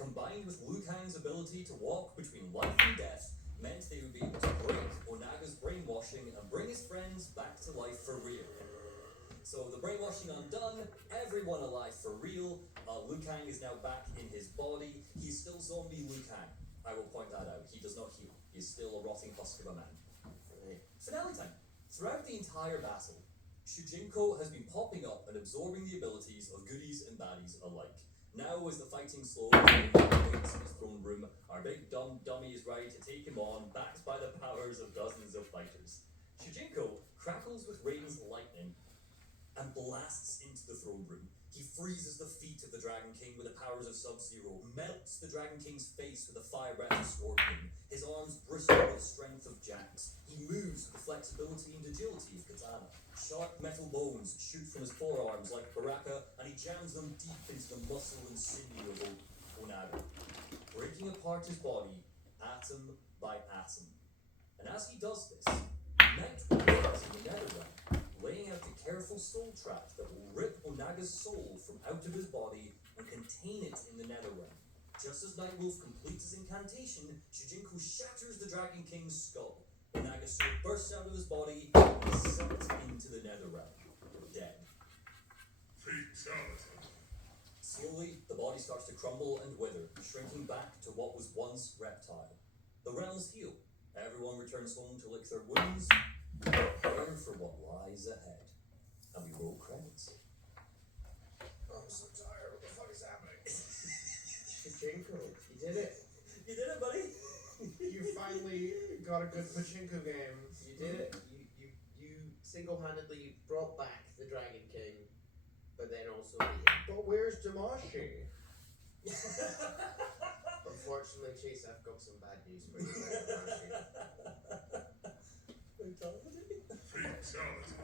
combined with Liu Kang's ability to walk between life and death, meant they would be able to break Onaga's brainwashing and bring his friends back to life for real. So the brainwashing undone, everyone alive for real. Liu Kang is now back in his body. He's still zombie Liu Kang. I will point that out. He does not heal. He's still a rotting husk of a man. Finale time. Throughout the entire battle, Shujinko has been popping up and absorbing the abilities of goodies and baddies alike. Now, as the fighting slows and waits in his throne room, our big dumb dummy is ready to take him on, backed by the powers of dozens of fighters. Shujinko crackles with Raiden's lightning and blasts into the throne room. He freezes the feet of the Dragon King with the powers of Sub-Zero, melts the Dragon King's face with the fire breath of Scorpion. His arms bristle with the strength of Jax. He moves with the flexibility and agility of Katana. Sharp metal bones shoot from his forearms like Baraka, and he jams them deep into the muscle and sinew of Onaga, breaking apart his body atom by atom. And as he does this, Night walks in the Netherrealm, laying out a careful soul trap that will rip Onaga's soul from out of his body and contain it in the Netherrealm. Just as Nightwolf completes his incantation, Shujinko shatters the Dragon King's skull. Onaga's soul bursts out of his body and is sucked into the Netherrealm, dead. Fatality. Slowly, the body starts to crumble and wither, shrinking back to what was once reptile. The realms heal. Everyone returns home to lick their wounds, prepare for what lies ahead. And we roll credits. I'm so tired. What the fuck is happening? Pachinko, you did it. You did it, buddy! You finally got a good pachinko game. You did it. You single-handedly brought back the Dragon King, but then also beat him. But where's Damashi? Unfortunately, Chase, I've got some bad news for you about Damashi. Fatality? Fatality.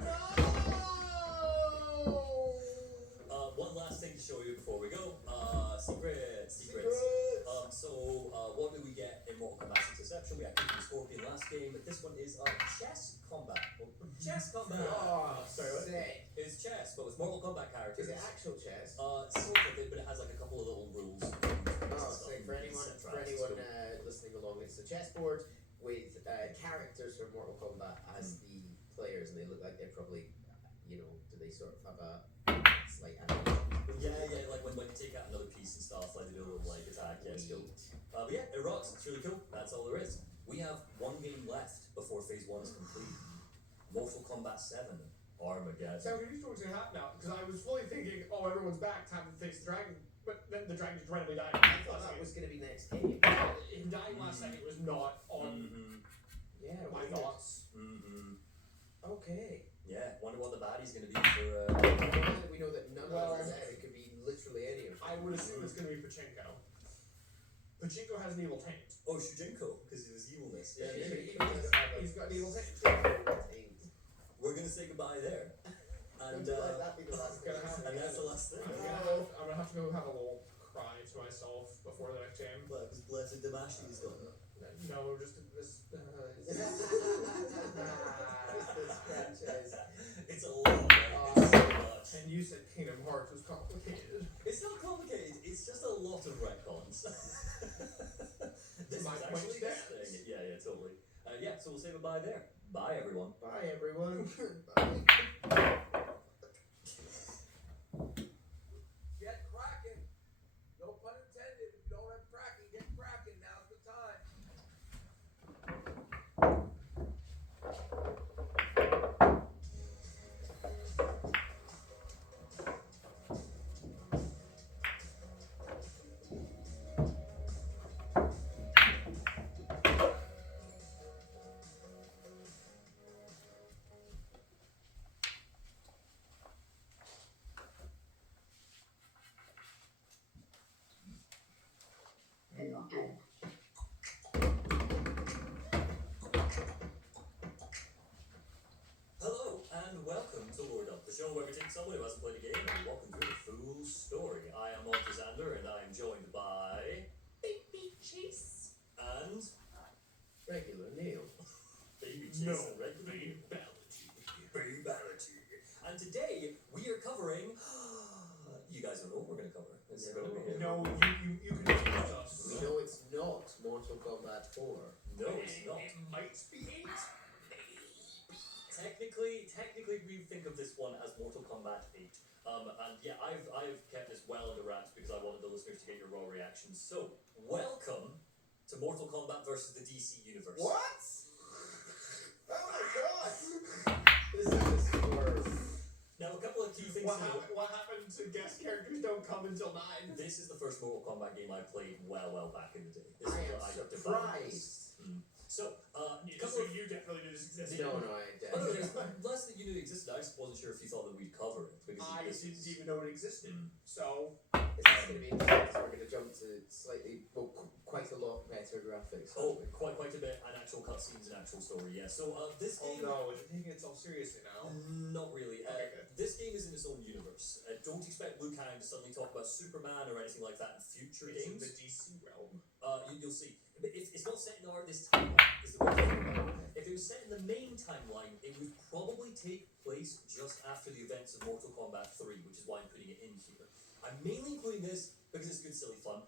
One last thing to show you before we go. Secrets. What did we get in Mortal Kombat 6 Exception? We had King Scorpion last game. This one is chess combat. Chess combat. Oh, sorry, what? Sick. It's chess, but with Mortal Kombat characters. Is it actual chess? Sort of it, but it has like a couple of little rules. Oh, sick. For anyone listening along, it's a chessboard with characters from Mortal Kombat as the players, and they look like they're probably, do they sort of have a slight animation? Yeah, like when you take out another piece and stuff, like they do a little like attack, yeah, it's cool. But yeah, it rocks, it's really cool, that's all there is. We have one game left before phase 1 is complete. Mortal Kombat 7, Armageddon. So I'm confused what's going to happen now, because I was fully thinking, oh, everyone's back, time to face the dragon, but then the dragon just randomly died. I thought that was going to be next game. Him dying last second was not on Yeah, my weird. thoughts. Okay. Yeah, wonder what the baddie's gonna be for Now that we know that none Well, of us are there, it could be literally any of them. I would assume it's going to be Pachinko. Pachinko has an evil taint. Oh, Shujinko, because of his evilness. Yeah, Yeah, maybe. He's got an evil taint. We're gonna say goodbye there. And That'd be the last thing. Gonna and that's the last thing. I'm gonna have to go have a little cry to myself before the next game. But it was blessed Damashi is gone. No, just this. This franchise. It's a lot, right? It's so much. And you said Kingdom Hearts was complicated. It's not complicated, it's just a lot of retcons. This is My actually this stands. thing. Yeah, totally. Yeah, so we'll say goodbye there. Bye, everyone. Bye, everyone. Get cracking. No pun intended. If you don't have cracking, get cracking. Now's the time. Hello, and welcome to Lord Up, the show where we take someone who hasn't played a game and we walk them through the full story. I am Alexander, and I am joined by... Baby Chase. And... Regular Neil. Baby Chase and regular Babality. And today, we are covering... You guys don't know what we're going to cover. It's going to be... No, you can choose No, it's not Mortal Kombat 4. No, it's not. It might be 8. Technically, we think of this one as Mortal Kombat 8. And yeah, I've kept this well under wraps because I wanted the listeners to get your raw reactions. So, welcome to Mortal Kombat versus the DC Universe. What? Oh my god! This is just for... Now, a couple of key things to note. What happened to guest characters don't come until 9? This is the first Mortal Kombat game I played well back in the day. This I is am what got developed. surprised. So, You definitely knew this existed. No, I Oh, no, definitely... less that you knew it existed. I just wasn't sure if you thought that we'd cover it because I this didn't is- even know it existed. So, This is going to be interesting because we're going to jump to slightly, well, quite a lot better graphics. Oh, aren't we? quite a bit, and actual cutscenes and actual story. Yeah. So this oh game. no, you're taking itself seriously now. Not really. Okay, good. This game is in its own universe. Don't expect Liu Kang to suddenly talk about Superman or anything like that in future It's in games. the DC realm. You'll see. But it's not set in this timeline, is the way to think about it. If it was set in the main timeline, it would probably take place just after the events of Mortal Kombat 3, which is why I'm putting it in here. I'm mainly including this because it's good, silly fun.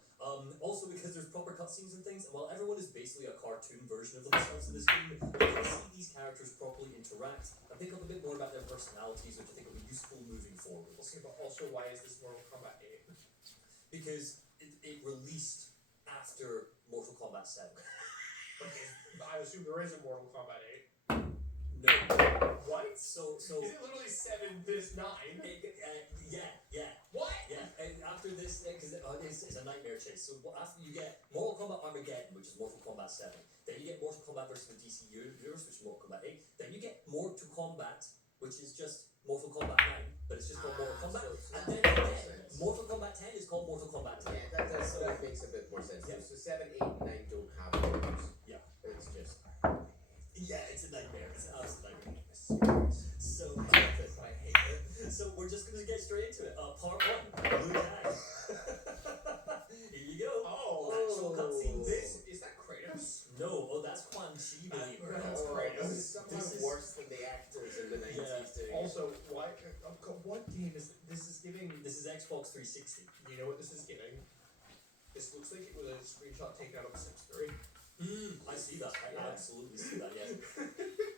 Also because there's proper cutscenes and things, and while everyone is basically a cartoon version of themselves in this game, you can see these characters properly interact and pick up a bit more about their personalities, which I think will be useful moving forward. Okay, but also, why is this Mortal Kombat 8? Because it released after Mortal Kombat 7. Okay, I assume there is a Mortal Kombat 8. No. What? So Is it literally 7, this 9? Yeah. What? Yeah, and after this, because it's a nightmare chase. So after you get Mortal Kombat Armageddon, which is Mortal Kombat 7, then you get Mortal Kombat versus the DC Universe, which is Mortal Kombat 8, then you get Mortal Kombat, which is just Mortal Kombat 9, but it's just called Mortal Kombat, and then again, Mortal Kombat 10 is called Mortal Kombat 10. Yeah, that sort of makes a bit more sense. Yeah. So 7, 8, and 9 don't have names. Yeah. It's just... Yeah, it's a nightmare. It's an absolute nightmare. So, I hate it. so we're just gonna get straight into it. Part 1, Liu Kang. Here you go. Oh. Actual cutscenes. Is that Kratos? No, that's Quan Chi, believe it or not. That's Kratos. This is somehow This is- worse than the actors in the 90s doing it. Also, why? What game is this? Is giving. This is Xbox 360. You know what this is giving? This looks like it was a screenshot taken out of Sims 3. I see that. I absolutely see that, yes.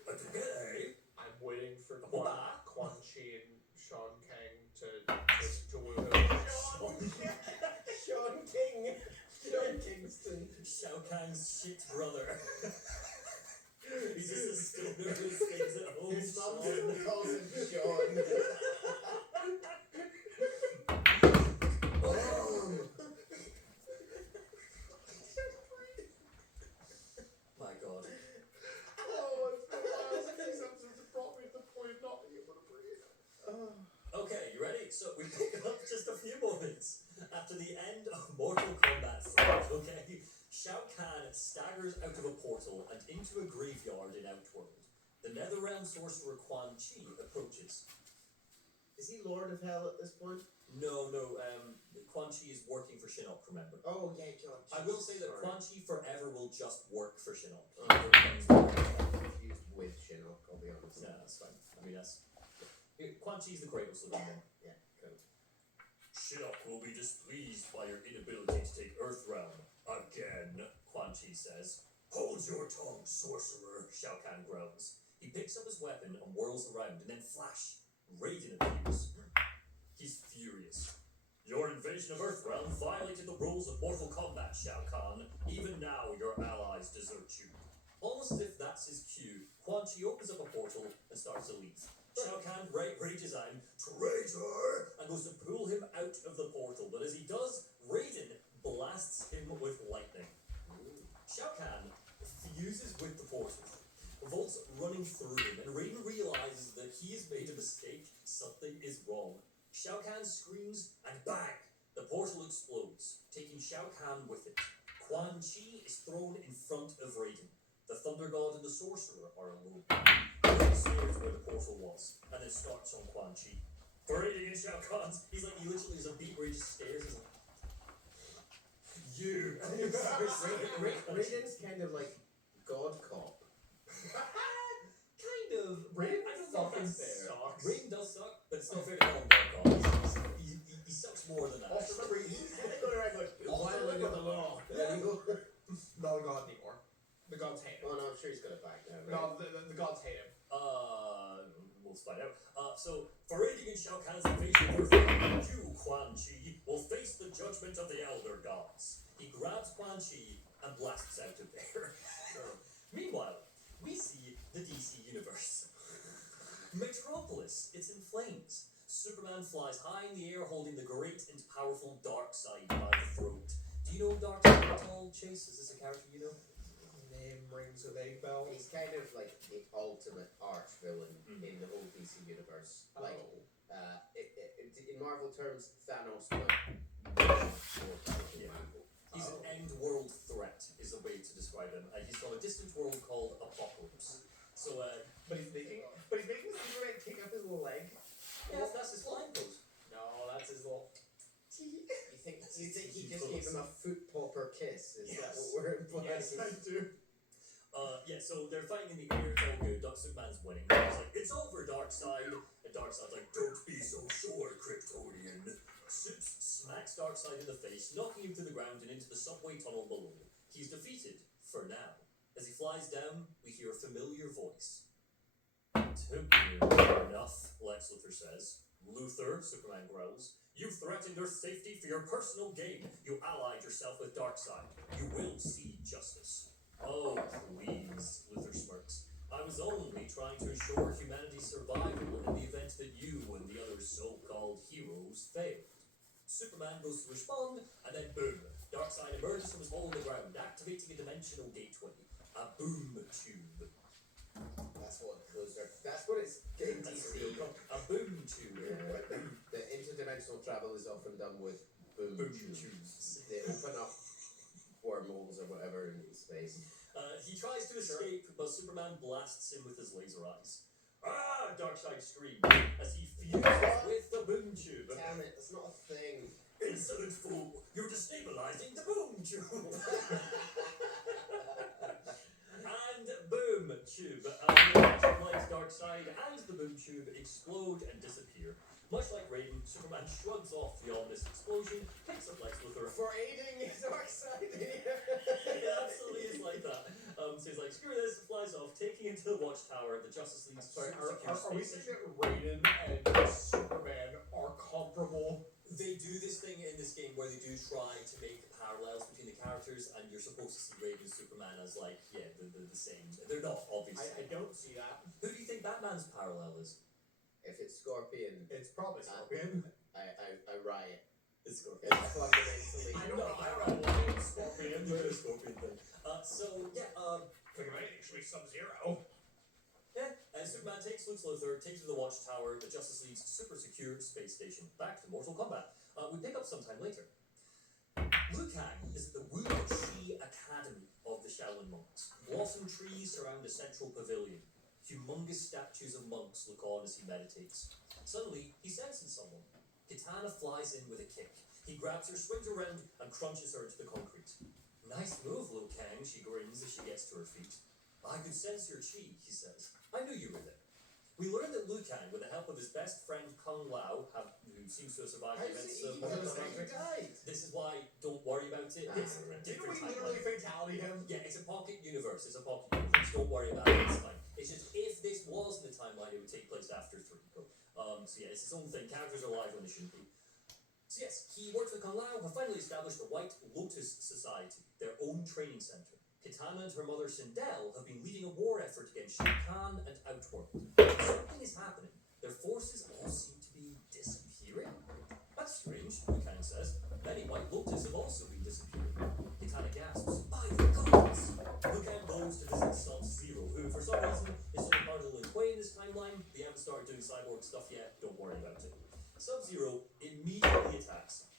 Okay. I'm waiting for What? Quan Chi and Sean Kang to woo him. Sean King! Sean Kingston. Shao Kahn's shit brother. He's just a stoner who stays at home. His mom Sean. still calls him Sean. My god. Oh, it's been a while since these episodes have brought me to the point of not being able to breathe. Okay, you ready? So we pick up just a few moments after the end of Mortal Kombat 3, okay? Shao Kahn staggers out of a portal and into a graveyard in Outworld. The Netherrealm sorcerer Quan Chi approaches. Is he Lord of Hell at this point? No, Quan Chi is working for Shinnok, remember? Oh, yeah, God. I will say that sorry. Quan Chi forever will just work for Shinnok. He Oh. never becomes the Lord of Hell. Confused with Shinnok, I'll be honest. Yeah, that's fine. I mean, that's... Quan Chi's the Kratos of the game. Yeah, cool. Shinnok will be displeased by your inability to take Earthrealm again, Quan Chi says. Hold your tongue, sorcerer, Shao Kahn growls. He picks up his weapon and whirls around, and then flash, Raiden appears. He's furious. Your invasion of Earthrealm violated the rules of Mortal Kombat, Shao Kahn. Even now, your allies desert you. Almost as if that's his cue, Quan Chi opens up a portal and starts to leave. Shao Kahn rages at him, traitor, and goes to pull him out of the portal. But as he does, Raiden blasts him with lightning. Shao Kahn fuses with the portal, Volt's running through him, and Raiden realizes that he has made a mistake. Something is wrong. Shao Kahn screams, and bang! The portal explodes, taking Shao Kahn with it. Quan Chi is thrown in front of Raiden. The Thunder God and the Sorcerer are alone. Raiden stares where the portal was, and then starts on Quan Chi. Parading in Shao Kahn's, he literally is a beat where he just stares. He's like, you. Raiden's kind of like God Cop. Kind of. Raiden I don't know if fucking that's fair. sucks. Raiden does suck, but it's not fair to call him God Cop. He sucks more than that. Also, remember, he's He's going around going, violating the law. Yeah, And he sure he's got it back now, right? No, the gods hate him. We'll find out. So, for aiding in Shao Kahn's invasion of Earth, you, Quan Chi, will face the judgment of the Elder Gods. He grabs Quan Chi and blasts out of there. Meanwhile, we see the DC universe. Metropolis, it's in flames. Superman flies high in the air holding the great and powerful Darkseid by the throat. Do you know Darkseid at all, Chase? Is this a character you know? Name rings a vague bell. He's kind of like the ultimate arch villain in the whole DC universe. Like, in Marvel terms, Thanos went more powerful than Marvel. He's an end world threat, is the way to describe him. He's from a distant world called Apocalypse. So, But he's making Superman kick up his little leg. yeah, that's his flying pose. No, that's his little. You think he just gave him a foot popper kiss? Is that what we're implying? Yes, I do. So they're fighting in the air, it's all good. Superman's winning. He's like, it's over, Darkseid. And Darkseid's like, don't be so sure, Kryptonian. Suits smacks Darkseid in the face, knocking him to the ground and into the subway tunnel below. He's defeated, for now. As he flies down, we hear a familiar voice. Took you enough, Lex Luthor says. Luthor, Superman growls. You threatened your safety for your personal gain. You allied yourself with Darkseid. You will see justice. Oh, please, Luthor smirks. I was only trying to ensure humanity's survival in the event that you and the other so-called heroes failed. Superman goes to respond, and then boom, Darkseid emerges from his hole in the ground, activating a dimensional gateway. A boom tube. That's what it's in DC. A boom tube. The interdimensional travel is often done with boom tubes. They open up wormholes or whatever in space. He tries to escape, but Superman blasts him with his laser eyes. Ah! Darkseid screams as he fuses with the boom tube. Damn it, that's not a thing. Insolent fool! You're destabilizing the boom tube! And boom tube. Like Darkseid and the boom tube explode and disappear. Much like Raiden, Superman shrugs off the ominous explosion, picks up Lex Luthor For aiding Darkseid. It absolutely is like that. So he's like, screw this, flies off, taking him to the Watchtower, the Justice League's Sorry, super secure are we space saying station. that Raiden and Superman are comparable? They do this thing in this game where they do try to make parallels between the characters, and you're supposed to see Raiden and Superman as like, yeah, the same. They're not, obviously. I don't see that. Who do you think Batman's parallel is? If it's Scorpion, It's probably Scorpion. I riot. It's Scorpion. It's fundamentally. I don't know why it's Scorpion. The Scorpion thing. Think of anything, it should be Sub-Zero. And Superman takes Lex Luthor, takes him to the Watchtower, the Justice League's super secure space station. Back to Mortal Kombat. We pick up sometime later. Liu Kang is at the Wu Shi Academy of the Shaolin monks. Blossom trees surround a central pavilion. Humongous statues of monks look on as he meditates. Suddenly, he senses someone. Kitana flies in with a kick. He grabs her, swings her around, and crunches her into the concrete. Nice move, Liu Kang, she grins as she gets to her feet. I could sense your chi, he says. I knew you were there. We learn that Liu Kang, with the help of his best friend Kung Lao, who seems to have survived the events of died? This is why don't worry about it. It's a Didn't different we literally timeline. fatality him? Yeah, it's a pocket universe. It's a pocket universe. Don't worry about it. It's fine. It's just if this was in the timeline, it would take place after 3. So yeah, it's its own thing. Characters are alive when they shouldn't be. So yes, he works with Kung Lao, have finally established the White Lotus Society, their own training center. Kitana and her mother Sindel have been leading a war effort against Shao Kahn and Outworld. Something is happening. Their forces all seem to be disappearing. That's strange, Liu Kang says. Many White Lotus have also been disappearing. Kitana gasps, by the gods! Liu Kang goes to visit Sub-Zero, who for some reason is still part of the Lin Kuei in this timeline. They haven't started doing cyborg stuff yet, don't worry about it. Sub-Zero immediately attacks him.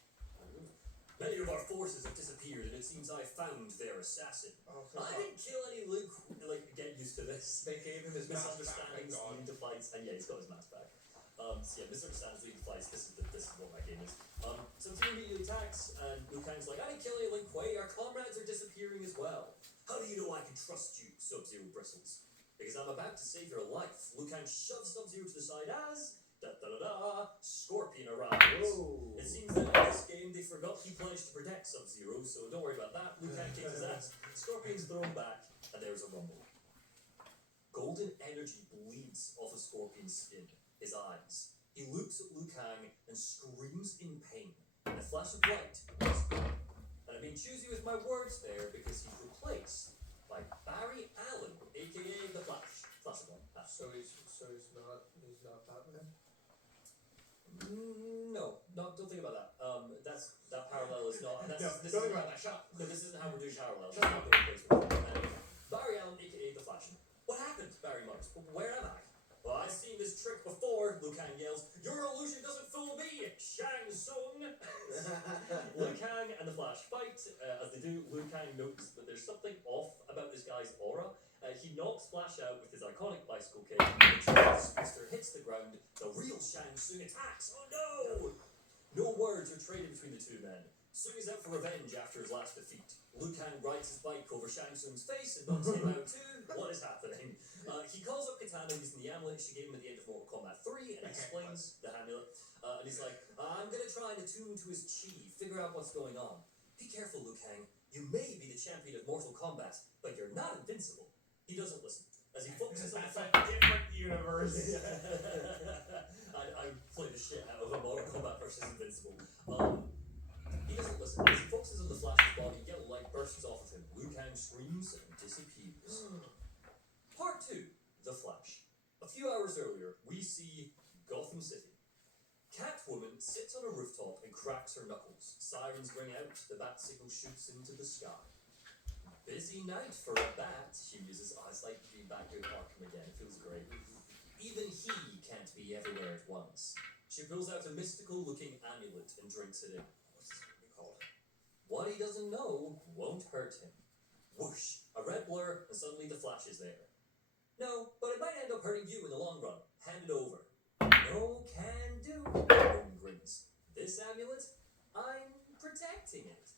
Many of our forces have disappeared, and it seems I found their assassin. Oh, I didn't kill any Luke. Get used to this. They gave him his mask back, thank Misunderstandings God. leading to fights, and yeah, he's got his mask back. Misunderstandings leading to fights. This is what my game is. Sub-Zero immediately attacks, and Liu Kang's like, I didn't kill any Lin Kuei. Our comrades are disappearing as well. How do you know I can trust you? Sub-Zero bristles. Because I'm about to save your life. Liu Kang shoves Sub-Zero to the side as Scorpion arrives. Whoa. It seems that in this game they forgot he pledged to protect Sub-Zero, so don't worry about that. Liu Kang kicks his ass. Scorpion's thrown back, and there's a rumble. Golden energy bleeds off of Scorpion's skin, his eyes. He looks at Liu Kang and screams in pain. In a flash of light, he's gone. And I'm being choosy with my words there because he's replaced by Barry Allen, aka the Flash. Flash of Light. So he's not Batman. No, don't think about that. That parallel is not. That's, No, this don't think isn't- about that. Shut up. No, this isn't how we're doing parallels. Shut It's not the replacement. Barry Allen, aka the Flash. What happened, Barry Marks? Where am I? Well, I've seen this trick before. Liu Kang yells, "Your illusion doesn't fool me, Shang Tsung!" Liu Kang and the Flash fight. As they do, Liu Kang notes that there's something off about this guy's aura. He knocks Flash out with his iconic bicycle kick. The speedster hits the ground. The real Shang Tsung attacks. Oh no! No words are traded between the two men. Tsung is out for revenge after his last defeat. Liu Kang rides his bike over Shang Tsung's face and knocks him out too. What is happening? He calls up Katana using the amulet she gave him at the end of Mortal Kombat 3 and explains the amulet. And he's like, I'm gonna try and attune to his chi, figure out what's going on. Be careful, Liu Kang. You may be the champion of Mortal Kombat, but you're not invincible. He doesn't listen. As he focuses on That's a different universe. I play the shit out of a Mortal Kombat versus Invincible. He doesn't listen. As he focuses on the Flash's body, yellow light bursts off of him. Liu Kang screams and disappears. Part 2, The Flash. A few hours earlier, we see Gotham City. Catwoman sits on a rooftop and cracks her knuckles. Sirens ring out, the bat signal shoots into the sky. Busy night for a bat, she muses. Oh, it's like being back here at Arkham again. It feels great. Even he can't be everywhere at once. She pulls out a mystical-looking amulet and drinks it in. What's this gonna be called? What he doesn't know won't hurt him. Whoosh! A red blur, and suddenly the Flash is there. No, but it might end up hurting you in the long run. Hand it over. No can do. Catwoman grins. This amulet? I'm protecting it.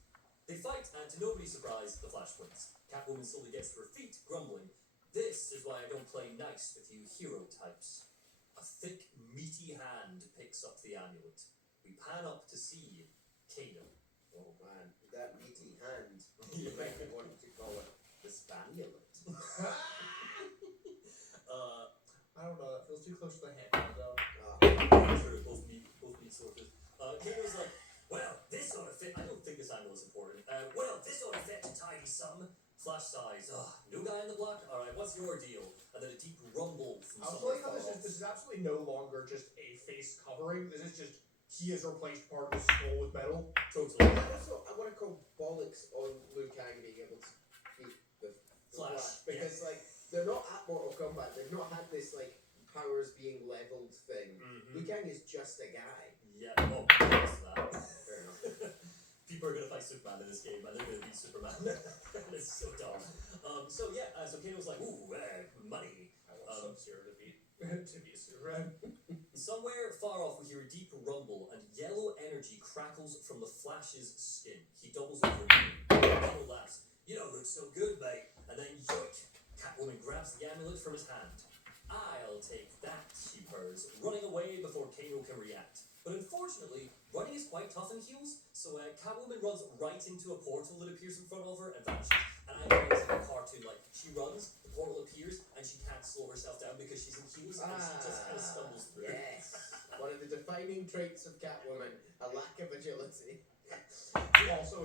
They fight, and to nobody's surprise, the Flash wins. Catwoman slowly gets to her feet, grumbling. This is why I don't play nice with you hero types. A thick, meaty hand picks up the amulet. We pan up to see Kano. Oh man, that meaty hand. You might want to call it the Spanulet. I don't know. That feels too close to the hand. So. Sure, both meat sorted. Kano's like, well, this ought to fit. I don't think this angle is important. Well, this ought to fit to tidy some. Flash sighs. New guy in the block? Alright, what's your deal? And then a deep rumble from I was somewhere like how far this off. is absolutely no longer just a face covering. This is just he has replaced part of his skull with metal. Totally. And also, I want to call bollocks on Liu Kang being able to beat the Flash, because like they're not at Mortal Kombat. They've not had this like powers being leveled thing. Mhm. Liu Kang is just a guy. Yeah, well, thanks for that. Fair enough. People are gonna fight Superman in this game, and they're gonna beat Superman. It's so dumb. So Kano's like, ooh, money. I want Sub-Zero to be Superman. Somewhere far off, we hear a deep rumble, and yellow energy crackles from the Flash's skin. He doubles over. Kano laughs. You don't look so good, mate. And then yoink! Catwoman grabs the amulet from his hand. I'll take that, she purrs, running away before Kano can react. But unfortunately, running is quite tough in heels, so Catwoman runs right into a portal that appears in front of her and vanishes. And I know it's like a cartoon, like, she runs, the portal appears, and she can't slow herself down because she's in heels, and she just kind of stumbles through. Yes. One of the defining traits of Catwoman, a lack of agility. Also,